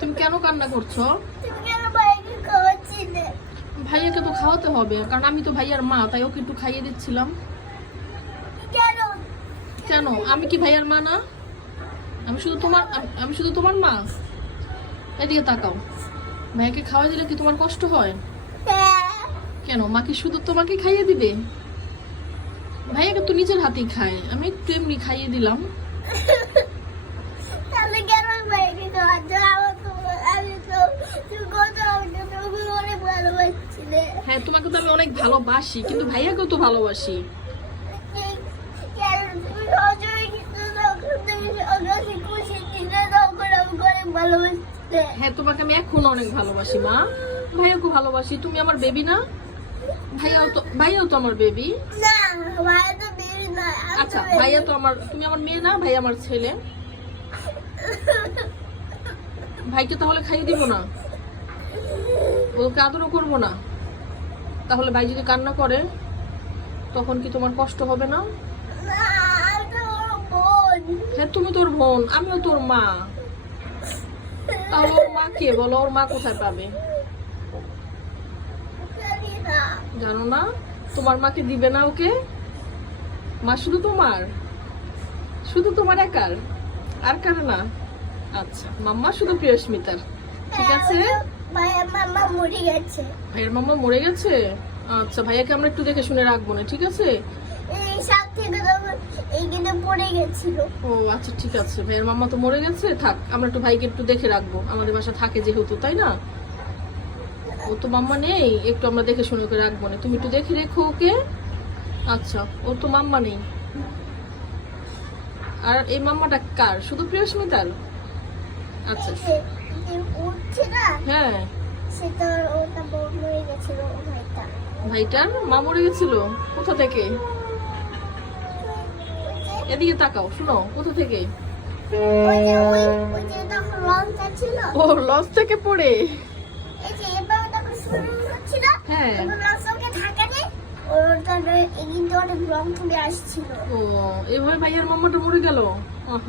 তুমি কেন কান্না করছো? তুমি কেন ভাইকে খাওয়াচ্ছিলে? ভাইয়াকে তো খাওয়াতে হবে, কারণ আমি তো ভাইয়ার মা, তাই ওকে একটু খাইয়ে দিচ্ছিলাম। কেন? কেন? আমি কি ভাইয়ার মা না? আমি শুধু তোমার মা। এদিকে তাকাও। ভাইয়াকে খাওয়াই দিলে কি তোমার কষ্ট হয়? হ্যাঁ। কেন? মা কি শুধু তোমাকে খাইয়ে দিবে? ভাইয়াকে তো নিজের হাতেই খায়, আমি একটু এমনি খাইয়ে দিলাম। তাহলে কেন ভাইকে খাওয়াচ্ছ? আমি তো তুমি কত আমাকে তুমি অনেক ভালোবাসছিলে। হ্যাঁ, তোমাকে তো আমি অনেক ভালোবাসি, কিন্তু ভাইয়াকেও তো ভালোবাসি। কেন তুমি সবসময় কিছু তখন তুমি সবসময় খুশি ছিলে, তখন আমাকে অনেক ভালোবাসছিলে। হ্যাঁ, তোমাকে আমি এখন অনেক ভালোবাসি মা। ভাইয়াকে ভালোবাসি। তুমি আমার বেবি না? ভাইয়াও তো আমার বেবি। না, ভাইয়া তো বেবি না। আচ্ছা, ভাইয়া তো আমার, তুমি আমার মেয়ে না? ভাইয়া আমার ছেলে। ভাইকে তাহলে খাইয়ে দিব না? ওকে আদরও করবো না? তাহলে ভাই যদি কান্না করে তখন কি তোমার কষ্ট হবে না? না, আমি তো ওর বোন। হ্যাঁ, তুমি তোর বোন, আমিও তোর মা। তাহলে ওর মা কে বলো? ওর মা কোথায় পাবে? জানি না। জানো না? তোমার মাকে দিবে না ওকে? মা শুধু তোমার? শুধু তোমার একার? আর কারো না? আচ্ছা, মাম্মা শুধু প্রিয়স্মিতার। ঠিক আছে। ভাইয়া মামা মরে গেছে। ভাইয়ের মাম্মা মরে গেছে? আচ্ছা, ভাইয়াকে আমরা একটু দেখে শুনে রাখবো না, ঠিক আছে? এই সাপ থেকে তখন এইখানে পড়ে গেছিল। ও আচ্ছা, ঠিক আছে। ভাইয়ের মাম্মা তো মরে গেছে, থাক, আমরা একটু ভাইকে একটু দেখে রাখবো, আমাদের বাসা থাকে যেহেতু, তাই না? ও তো মাম্মা নেই, একটু আমরা দেখে শুনে ওকে রাখবো না, তুমি একটু দেখে রেখো ওকে। আচ্ছা, ওর তো মাম্মা নেই। আর এই মাম্মাটা কার? শুধু প্রিয়স্মিতার? আচ্ছা। যে উঠছে না, হ্যাঁ, সেটা ওটা বড় মরে গেছিল ভাইটা। ভাইটার মা মরে গেছিল? কোথা থেকে? এদিকে তাকাও, শুনো, কোথা থেকে? ওই যে তখন লঞ্চটা ছিল, ও, লঞ্চ থেকে পড়ে? এই যে এবার তখন শুরু হচ্ছিল, হ্যাঁ। তখন লঞ্চকে ঢাকা নেই, ওর তারপরে কিন্তু অনেক রং তুলে আসছিল। ও, এভাবে ভাইয়ার মাম্মাটা মরে গেল? আহা।